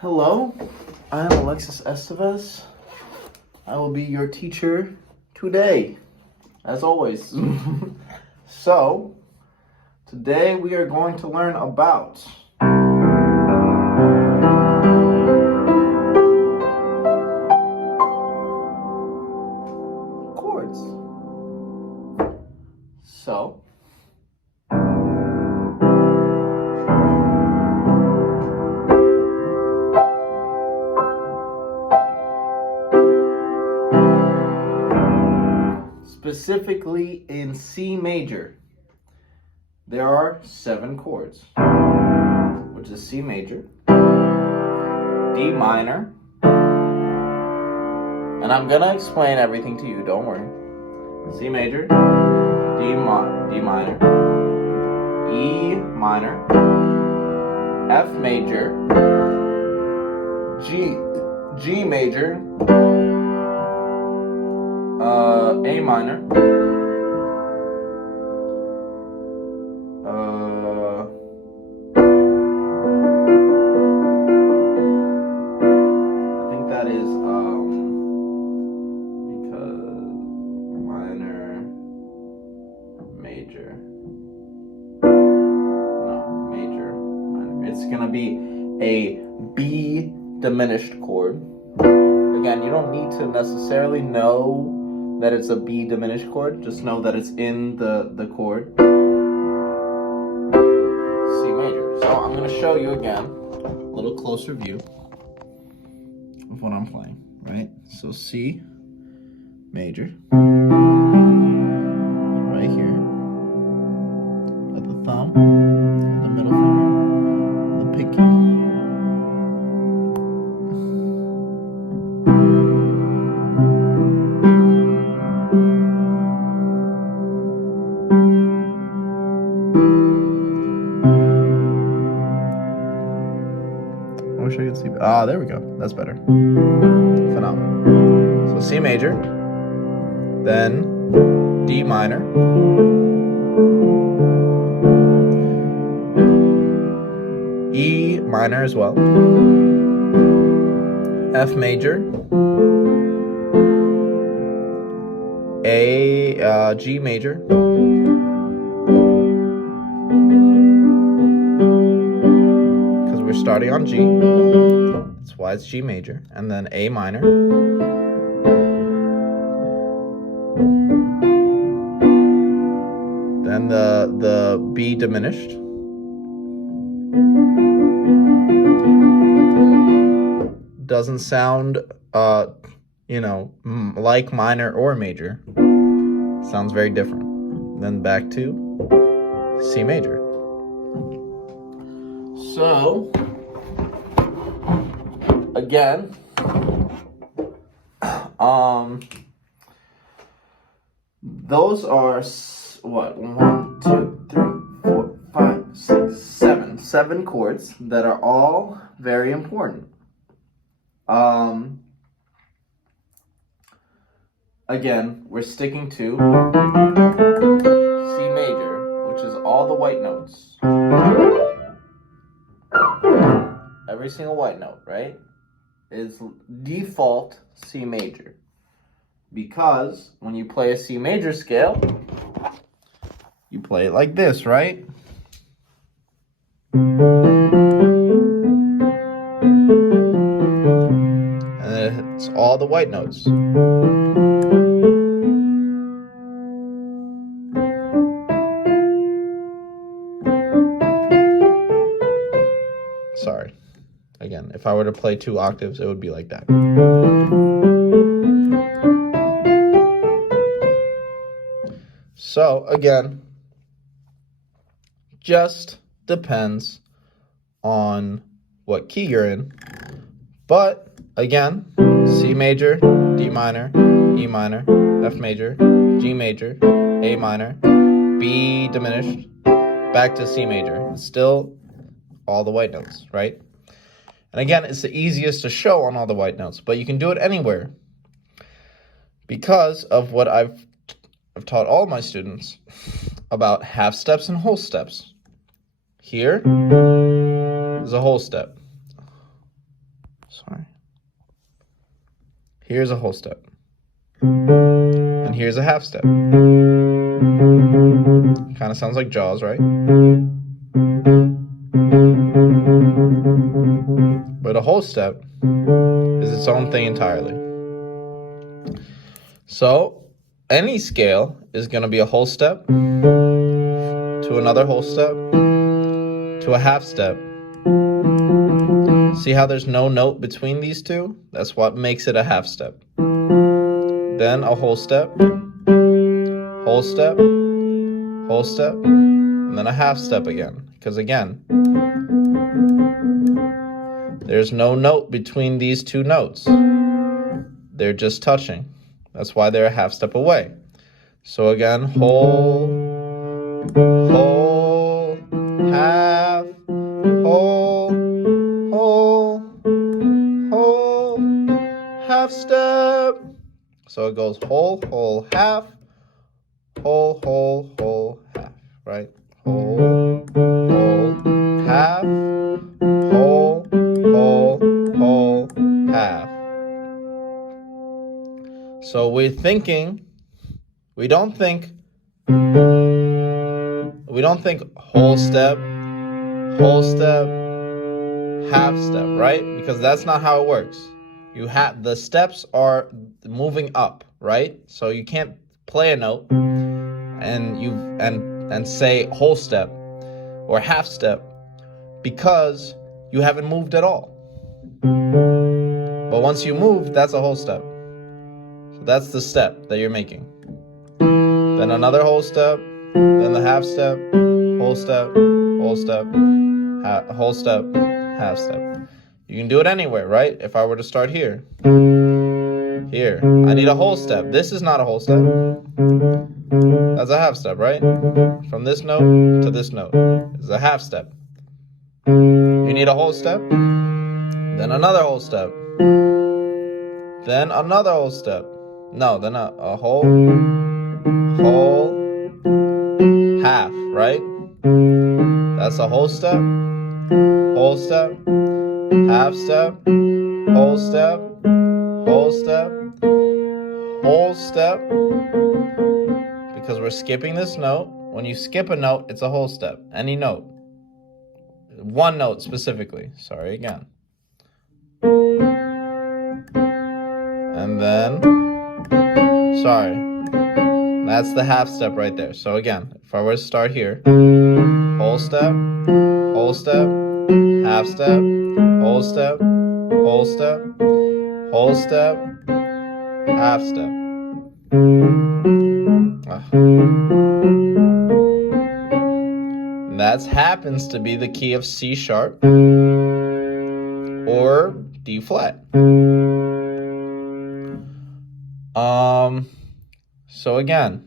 Hello, I am Alexis Estevez. I will be your teacher today, as always. So, today we are going to learn about chords. So, specifically in C major, there are 7 chords, which is C major, D minor, and I'm gonna explain everything to you, don't worry. C major, D minor, E minor, F major, G major, A minor, I think that is because minor, major, no, major, minor. It's gonna be a B diminished chord. Again, you don't need to necessarily know that it's a B diminished chord. Just know that it's in the chord C major. So I'm going to show you again a little closer view of what I'm playing, right? So C major, right here, at the thumb, at the middle finger, the pinky. I wish I could see. There we go. That's better. Phenomenal. So C major, then D minor, E minor as well, F major, G major, because we're starting on G, that's why it's G major, and then A minor, then the B diminished, doesn't sound like minor or major. Sounds very different. Then back to C major. So again, those are what? 1, 2, 3, 4, 5, 6, 7. 7 chords that are all very important. Again, we're sticking to C major, which is all the white notes. Every single white note, right, is default C major. Because when you play a C major scale, you play it like this, right? And it's all the white notes. Sorry. Again, if I were to play 2 octaves, it would be like that. So, again, just depends on what key you're in. But, again, C major, D minor, E minor, F major, G major, A minor, B diminished, back to C major. It's still all the white notes, right? And again, it's the easiest to show on all the white notes, but you can do it anywhere because of what I've taught all my students about half steps and whole steps. Here is a whole step. Sorry. Here's a whole step. And here's a half step. Kind of sounds like Jaws, right? But a whole step is its own thing entirely. So any scale is going to be a whole step to another whole step to a half step. See how there's no note between these two? That's what makes it a half step. Then a whole step, whole step, whole step, and then a half step again. Because again, there's no note between these two notes. They're just touching. That's why they're a half step away. So again, whole, whole, half, whole, whole, whole, half step. So it goes whole, whole, half, whole, whole, whole, half, right? Whole, whole, half, whole, whole, whole, half. So we're thinking, we don't think whole step, half step, right? Because that's not how it works. You have the steps are moving up, right? So you can't play a note and say whole step or half step because you haven't moved at all. But once you move, that's a whole step. So that's the step that you're making. Then another whole step, then the half step, whole step, whole step, whole step, half step. You can do it anywhere, right? If I were to start here, I need a whole step. This is not a whole step. That's a half step, right? From this note to this note is a half step. You need a whole step, then another whole step, then another whole step. No, then a whole, half, right? That's a whole step, half step, whole step, whole step, whole step. Because we're skipping this note. When you skip a note, it's a whole step. Any note. One note specifically. Sorry again. And then, that's the half step right there. So again, if I were to start here, whole step, half step, whole step, half step. That happens to be the key of C sharp or D flat. So again,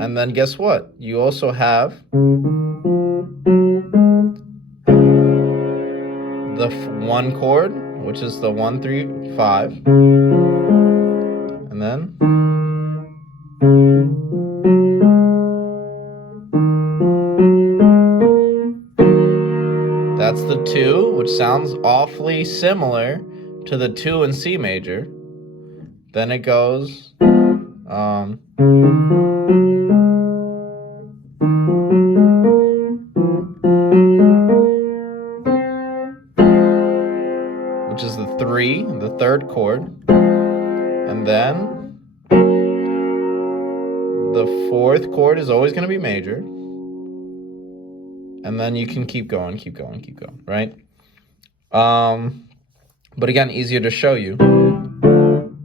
and then guess what? You also have the one chord, which is the 1, 3, 5, and then that's the 2, which sounds awfully similar to the 2 in C major. Then it goes which is the 3, the third chord, and then the 4th chord is always going to be major, and then you can keep going, right? But again, easier to show you.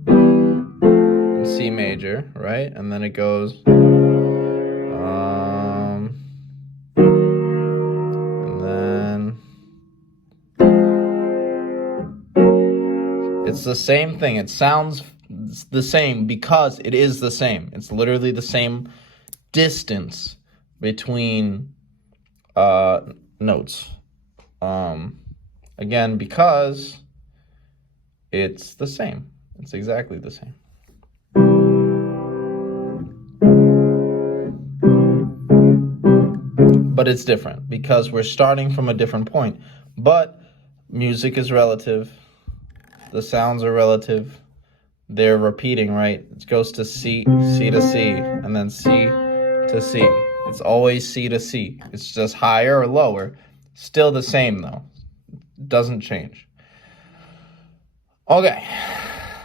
In C major, right? And then it goes and then it's the same thing. It sounds the same because it is the same. It's literally the same distance between notes. Again, because it's the same. It's exactly the same. but it's different because we're starting from a different point. But music is relative. The sounds are relative. They're repeating, right? It goes to C, C to C, and then C to C. It's always C to C. It's just higher or lower. Still the same, though. Doesn't change. Okay,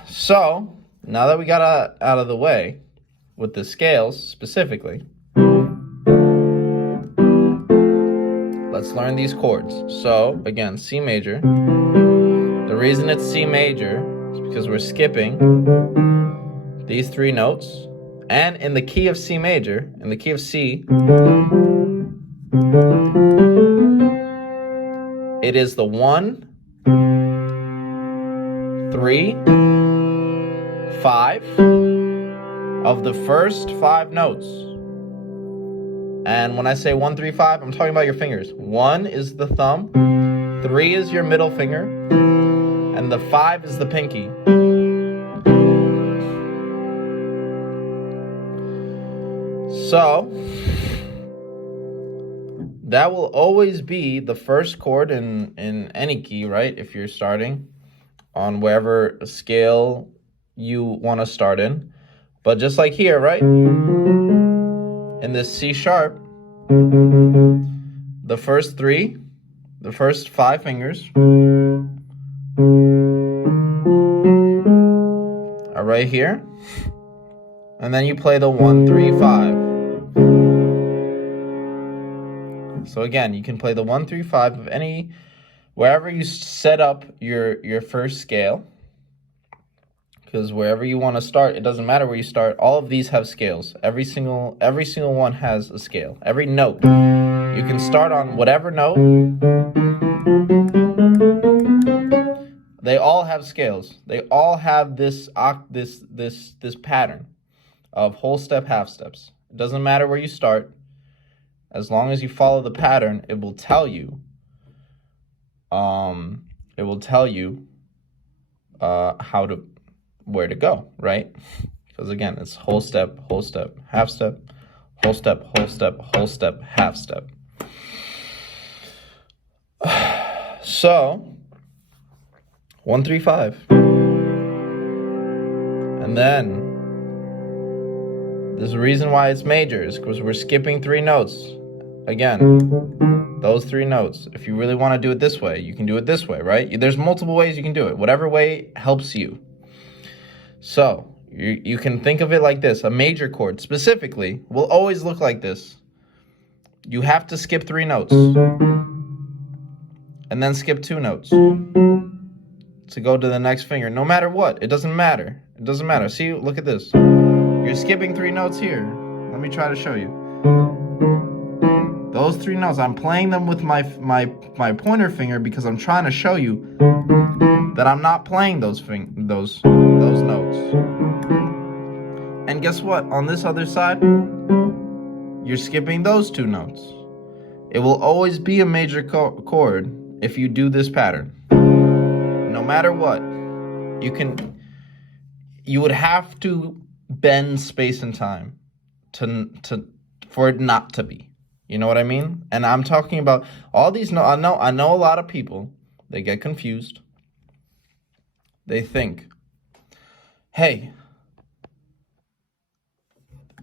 so now that we got out of the way with the scales specifically, let's learn these chords. So, again, C major. The reason it's C major is because we're skipping these three notes. And in the key of C major, in the key of C, it is the 1, 3, 5 of the first 5 notes. And when I say 1, 3, 5, I'm talking about your fingers. 1 is the thumb, 3 is your middle finger, and the 5 is the pinky. So, that will always be the first chord in any key, right? If you're starting on wherever scale you want to start in. But just like here, right? In this C sharp, the first 5 fingers are right here. And then you play the 1, 3, 5. So again, you can play the 1, 3, 5 of any, wherever you set up your first scale. Because wherever you want to start, it doesn't matter where you start. All of these have scales. Every single one has a scale. Every note. You can start on whatever note. They all have scales. They all have this pattern of whole step, half steps. It doesn't matter where you start. As long as you follow the pattern, it will tell you. Where to go, right? Because again, it's whole step, half step, whole step, whole step, half step. So 1, 3, 5, and then there's a reason why it's major is because we're skipping 3 notes. Again, those 3 notes. If you really want to do it this way, you can do it this way, right? There's multiple ways you can do it. Whatever way helps you. So, you can think of it like this. A major chord, specifically, will always look like this. You have to skip 3 notes. And then skip 2 notes. To go to the next finger. No matter what. It doesn't matter. It doesn't matter. See, look at this. You're skipping 3 notes here. Let me try to show you. Those 3 notes, I'm playing them with my pointer finger because I'm trying to show you that I'm not playing those notes. And guess what? On this other side, you're skipping those 2 notes. It will always be a major chord if you do this pattern. No matter what, you would have to bend space and time for it not to be. You know what I mean? And I'm talking about all these. I know a lot of people, they get confused. They think, hey,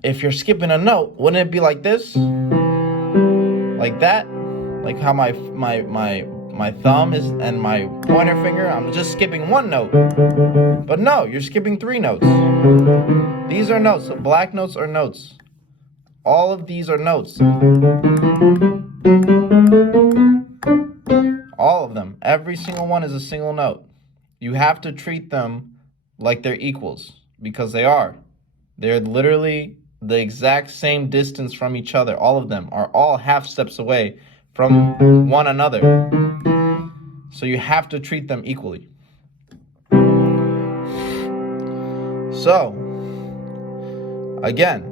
if you're skipping a note, wouldn't it be like this? Like that? Like how my thumb is and my pointer finger, I'm just skipping 1 note. But no, you're skipping 3 notes. These are notes. Black notes are notes. All of these are notes. All of them. Every single one is a single note. You have to treat them like they're equals, because they are. They're literally the exact same distance from each other. All of them are all half steps away from one another. So you have to treat them equally. So, again,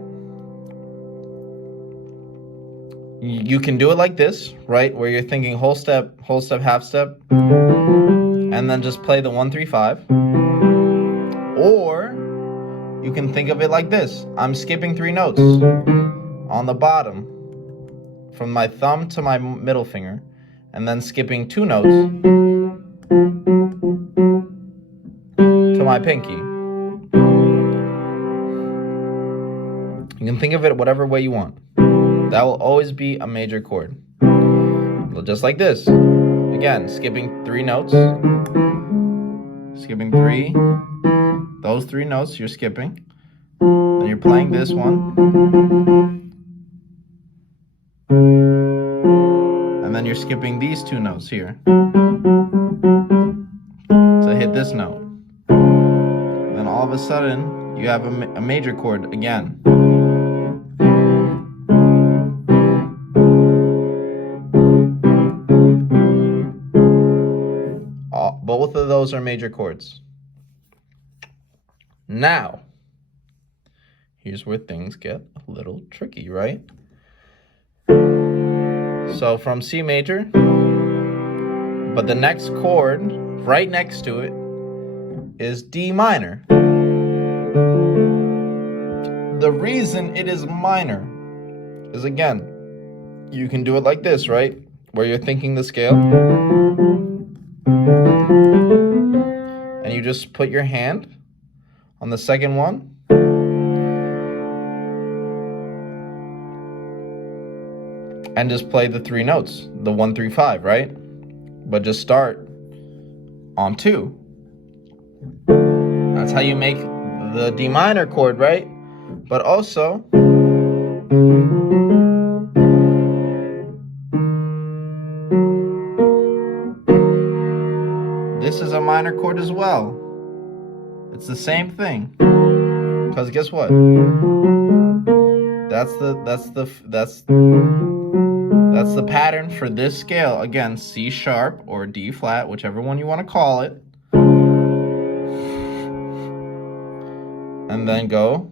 you can do it like this, right? Where you're thinking whole step, half step, and then just play the 1, 3, 5. Or you can think of it like this. I'm skipping 3 notes on the bottom. from my thumb to my middle finger, and then skipping 2 notes to my pinky. You can think of it whatever way you want. That will always be a major chord. Just like this. Again, skipping 3 notes. Skipping 3. Those 3 notes you're skipping. Then you're playing this one. And then you're skipping these 2 notes here to hit this note. Then all of a sudden, you have a major chord again. Both of those are major chords. Now, here's where things get a little tricky, right? So from C major, but the next chord right next to it is D minor. The reason it is minor is, again, you can do it like this, right? Where you're thinking the scale. And you just put your hand on the second one. And just play the 3 notes, the 1, 3, 5, right? But just start on 2. That's how you make the D minor chord, right? But also, this is a minor chord as well. It's the same thing. Because guess what? That's the pattern for this scale. Again, C sharp or D flat, whichever one you want to call it. And then go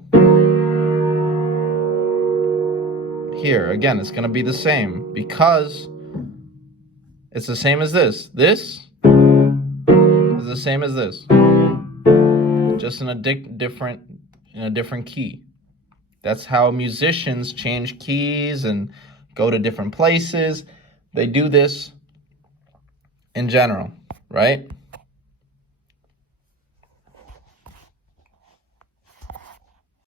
here. Again, it's going to be the same because it's the same as this. This is the same as this, just in a different key. That's how musicians change keys and go to different places. They do this in general, right?